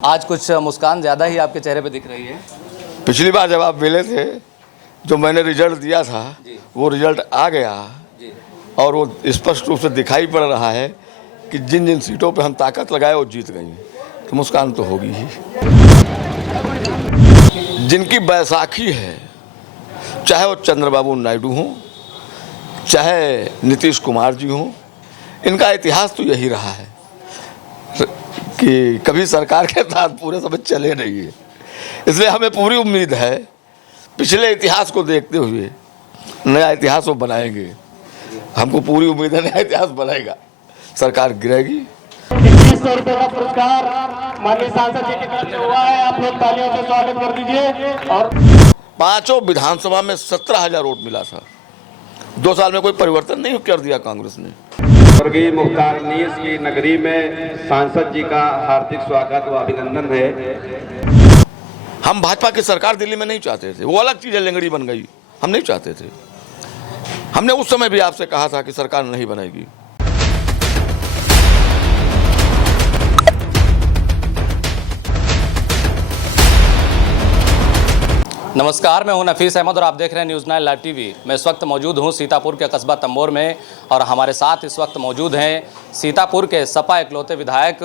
आज कुछ मुस्कान ज़्यादा ही आपके चेहरे पे दिख रही है। पिछली बार जब आप मिले थे जो मैंने रिजल्ट दिया था वो रिजल्ट आ गया और वो स्पष्ट रूप से दिखाई पड़ रहा है कि जिन जिन सीटों पे हम ताकत लगाए वो जीत गई, तो मुस्कान तो होगी ही। जिनकी बैसाखी है, चाहे वो चंद्रबाबू नायडू हों, चाहे नीतीश कुमार जी हों, इनका इतिहास तो यही रहा है कि कभी सरकार के साथ पूरे समय चले नहीं है। इसलिए हमें पूरी उम्मीद है पिछले इतिहास को देखते हुए नया इतिहास वो बनाएंगे। हमको पूरी उम्मीद है नया इतिहास बनाएगा, सरकार गिरेगी। 2100 रुपये का पुरस्कार माननीय सांसद जी की तरफ से हुआ है, आप लोग तालियों से स्वागत कर दीजिए। और पांचों विधानसभा में 17,000 वोट मिला था। 2 साल में कोई परिवर्तन नहीं कर दिया कांग्रेस ने। स्वर्गीय मुख्तार अनीस की नगरी में सांसद जी का हार्दिक स्वागत व अभिनंदन है। हम भाजपा की सरकार दिल्ली में नहीं चाहते थे, वो अलग चीज लेंगड़ी बन गई, हम नहीं चाहते थे। हमने उस समय भी आपसे कहा था कि सरकार नहीं बनेगी। नमस्कार, मैं हूं नफीस अहमद और आप देख रहे हैं न्यूज़ 9 लाइव टीवी। मैं इस वक्त मौजूद हूं सीतापुर के कस्बा तंबोर में और हमारे साथ इस वक्त मौजूद हैं सीतापुर के सपा इकलौते विधायक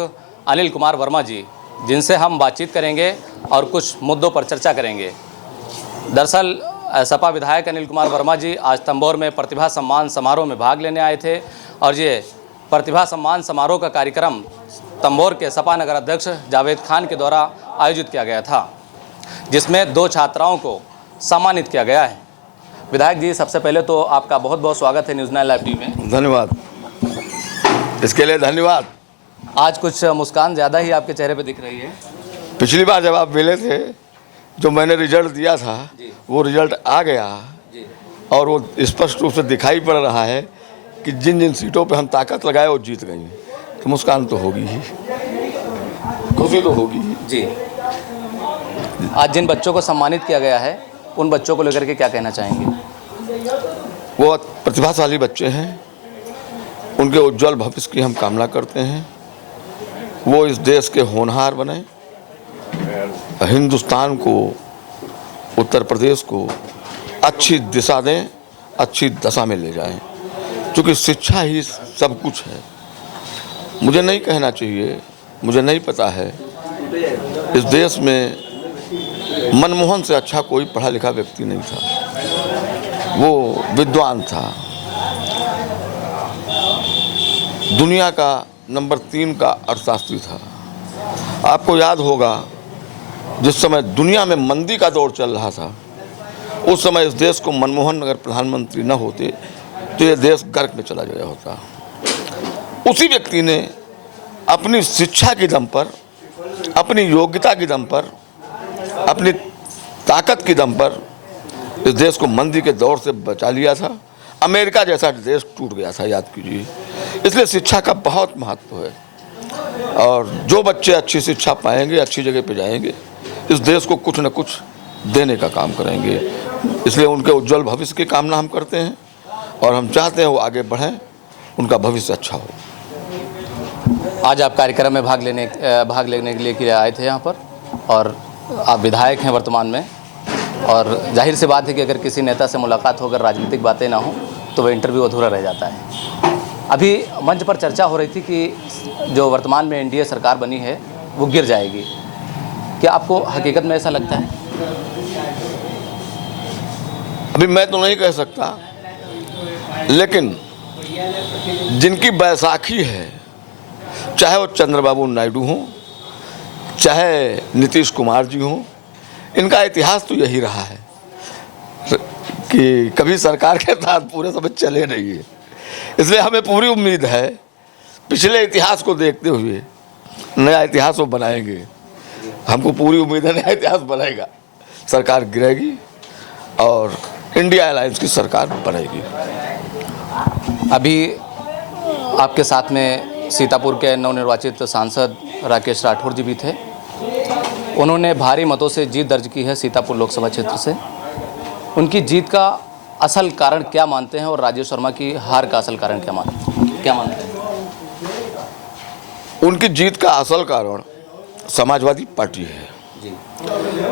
अनिल कुमार वर्मा जी, जिनसे हम बातचीत करेंगे और कुछ मुद्दों पर चर्चा करेंगे। दरअसल सपा विधायक अनिल कुमार वर्मा जी आज तंबोर में प्रतिभा सम्मान समारोह में भाग लेने आए थे और ये प्रतिभा सम्मान समारोह का कार्यक्रम तंबोर के सपा नगर अध्यक्ष जावेद खान के द्वारा आयोजित किया गया था, जिसमें 2 छात्राओं को सम्मानित किया गया है। विधायक जी, सबसे पहले तो आपका बहुत बहुत स्वागत है न्यूज़ 9 लाइव टीवी में। धन्यवाद, इसके लिए धन्यवाद। आज कुछ मुस्कान ज़्यादा ही आपके चेहरे पे दिख रही है। पिछली बार जब आप मिले थे जो मैंने रिजल्ट दिया था वो रिजल्ट आ गया और वो स्पष्ट रूप से दिखाई पड़ रहा है कि जिन जिन सीटों पे हम ताकत लगाए वो जीत गई, तो मुस्कान तो होगी ही, खुशी तो होगी ही। जी, आज जिन बच्चों को सम्मानित किया गया है उन बच्चों को लेकर के क्या कहना चाहेंगे? वो प्रतिभाशाली बच्चे हैं, उनके उज्जवल भविष्य की हम कामना करते हैं। वो इस देश के होनहार बने, हिंदुस्तान को, उत्तर प्रदेश को अच्छी दिशा दें, अच्छी दशा में ले जाएं, क्योंकि शिक्षा ही सब कुछ है। मुझे नहीं कहना चाहिए, मुझे नहीं पता है इस देश में मनमोहन से अच्छा कोई पढ़ा लिखा व्यक्ति नहीं था। वो विद्वान था, दुनिया का नंबर 3 का अर्थशास्त्री था। आपको याद होगा जिस समय दुनिया में मंदी का दौर चल रहा था, उस समय इस देश को मनमोहन अगर प्रधानमंत्री न होते तो ये देश गर्क में चला गया होता। उसी व्यक्ति ने अपनी शिक्षा के दम पर, अपनी योग्यता के दम पर, अपनी ताकत के दम पर इस देश को मंदी के दौर से बचा लिया था। अमेरिका जैसा देश टूट गया था, याद कीजिए। इसलिए शिक्षा का बहुत महत्व है और जो बच्चे अच्छी शिक्षा पाएंगे, अच्छी जगह पे जाएंगे, इस देश को कुछ न कुछ देने का काम करेंगे। इसलिए उनके उज्जवल भविष्य की कामना हम करते हैं और हम चाहते हैं वो आगे बढ़ें, उनका भविष्य अच्छा हो। आज आप कार्यक्रम में भाग लेने के लिए आए थे यहाँ पर और आप विधायक हैं वर्तमान में, और जाहिर सी बात है कि अगर किसी नेता से मुलाकात हो, अगर राजनीतिक बातें ना हो तो वह इंटरव्यू अधूरा रह जाता है। अभी मंच पर चर्चा हो रही थी कि जो वर्तमान में एनडीए सरकार बनी है वो गिर जाएगी। क्या आपको हकीकत में ऐसा लगता है? अभी मैं तो नहीं कह सकता, लेकिन जिनकी बैसाखी है, चाहे वो चंद्रबाबू नायडू हों, चाहे नीतीश कुमार जी हों, इनका इतिहास तो यही रहा है कि कभी सरकार के साथ पूरे समय चले नहीं है। इसलिए हमें पूरी उम्मीद है पिछले इतिहास को देखते हुए नया इतिहास वो बनाएंगे। हमको पूरी उम्मीद है नया इतिहास बनाएगा, सरकार गिरेगी और इंडिया अलायंस की सरकार बनेगी। अभी आपके साथ में सीतापुर के नवनिर्वाचित सांसद राकेश राठौर जी भी थे। उन्होंने भारी मतों से जीत दर्ज की है सीतापुर लोकसभा क्षेत्र से। उनकी जीत का असल कारण क्या मानते हैं और राजेश वर्मा की हार का असल कारण क्या मानते हैं? उनकी जीत का असल कारण समाजवादी पार्टी है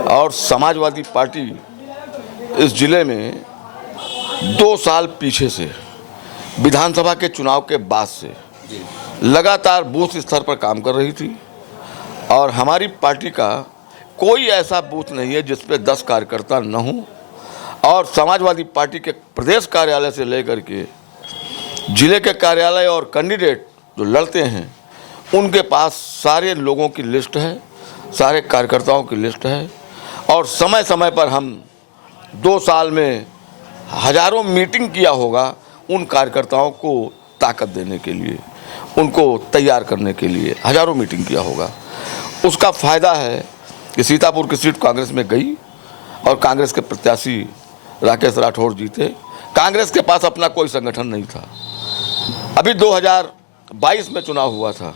और समाजवादी पार्टी इस जिले में 2 साल पीछे से विधानसभा के चुनाव के बाद से लगातार बूथ स्तर पर काम कर रही थी और हमारी पार्टी का कोई ऐसा बूथ नहीं है जिस पे 10 कार्यकर्ता न हों और समाजवादी पार्टी के प्रदेश कार्यालय से लेकर के जिले के कार्यालय और कैंडिडेट जो लड़ते हैं उनके पास सारे लोगों की लिस्ट है, सारे कार्यकर्ताओं की लिस्ट है और समय समय पर हम 2 साल में हजारों मीटिंग किया होगा उन कार्यकर्ताओं को ताकत देने के लिए, उनको तैयार करने के लिए हजारों मीटिंग किया होगा। उसका फ़ायदा है कि सीतापुर की सीट कांग्रेस में गई और कांग्रेस के प्रत्याशी राकेश राठौर जीते। कांग्रेस के पास अपना कोई संगठन नहीं था। अभी 2022 में चुनाव हुआ था,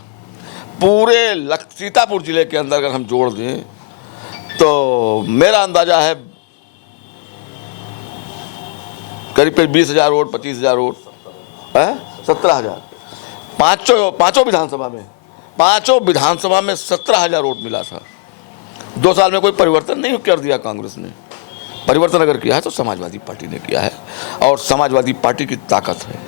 पूरे सीतापुर जिले के अंदर अगर हम जोड़ दें तो मेरा अंदाजा है करीब 20,000 वोट, 25,000 वोट, 17,000। पांचों विधानसभा में 17,000 वोट मिला था। 2 साल में कोई परिवर्तन नहीं कर दिया कांग्रेस ने। परिवर्तन अगर किया है तो समाजवादी पार्टी ने किया है और समाजवादी पार्टी की ताकत है।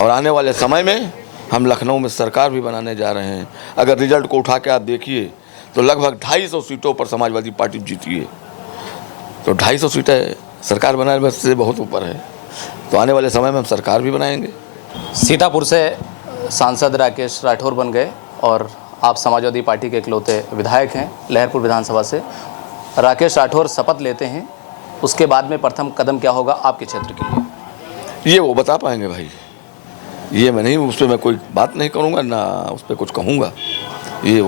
और आने वाले समय में हम लखनऊ में सरकार भी बनाने जा रहे हैं। अगर रिजल्ट को उठा के आप देखिए तो लगभग 250 सीटों पर समाजवादी पार्टी जीती है। तो 250 सीटें सरकार बनाने से बहुत ऊपर है। तो आने वाले समय में हम सरकार भी बनाएंगे। सीतापुर से सांसद राकेश राठौर बन गए और आप समाजवादी पार्टी के इकलौते विधायक हैं। लहरपुर विधानसभा से राकेश राठौर शपथ लेते हैं, उसके बाद में प्रथम कदम क्या होगा आपके क्षेत्र के लिए? ये वो बता पाएंगे भाई, ये मैं नहीं, उस पर मैं कोई बात नहीं करूँगा ना उस पर कुछ कहूँगा। ये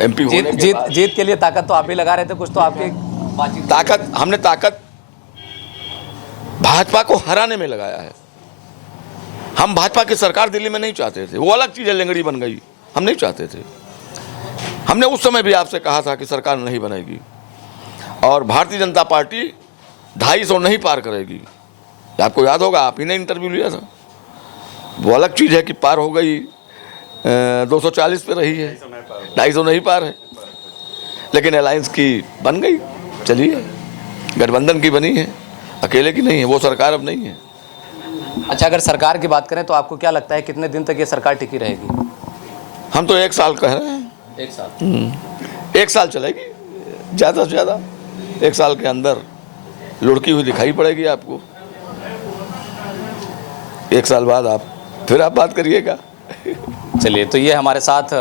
MP होने के बाद जीत के लिए ताकत तो आप ही लगा रहे थे, कुछ तो आपकी बातचीत ताकत हमने ताकत भाजपा को हराने में लगाया है। हम भाजपा की सरकार दिल्ली में नहीं चाहते थे, वो अलग चीज़ है, लेंगड़ी बन गई, हम नहीं चाहते थे। हमने उस समय भी आपसे कहा था कि सरकार नहीं बनेगी और भारतीय जनता पार्टी 250 नहीं पार करेगी। आपको याद होगा, आप ही ने इंटरव्यू लिया था। वो अलग चीज़ है कि पार हो गई, 240 पे रही है, 250 नहीं पार है, लेकिन अलायंस की बन गई। चलिए, गठबंधन की बनी है, अकेले की नहीं है। वो सरकार अब नहीं है। अच्छा, अगर सरकार की बात करें तो आपको क्या लगता है कितने दिन तक ये सरकार टिकी रहेगी? हम तो 1 साल कह रहे हैं। 1 साल 1 साल चलेगी ज़्यादा से ज़्यादा। 1 साल के अंदर लुढ़की हुई दिखाई पड़ेगी आपको। 1 साल बाद आप बात करिएगा। चलिए, तो ये हमारे साथ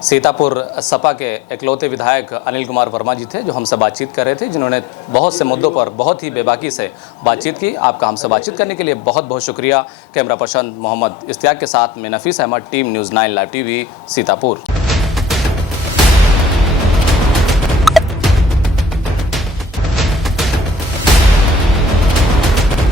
सीतापुर सपा के इकलौते विधायक अनिल कुमार वर्मा जी थे जो हमसे बातचीत कर रहे थे, जिन्होंने बहुत से मुद्दों पर बहुत ही बेबाकी से बातचीत की। आपका हमसे बातचीत करने के लिए बहुत बहुत शुक्रिया। कैमरा पर्सन मोहम्मद इश्तियाक के साथ मैं Nafees Ahmed, team news 9 live TV, Sitapur.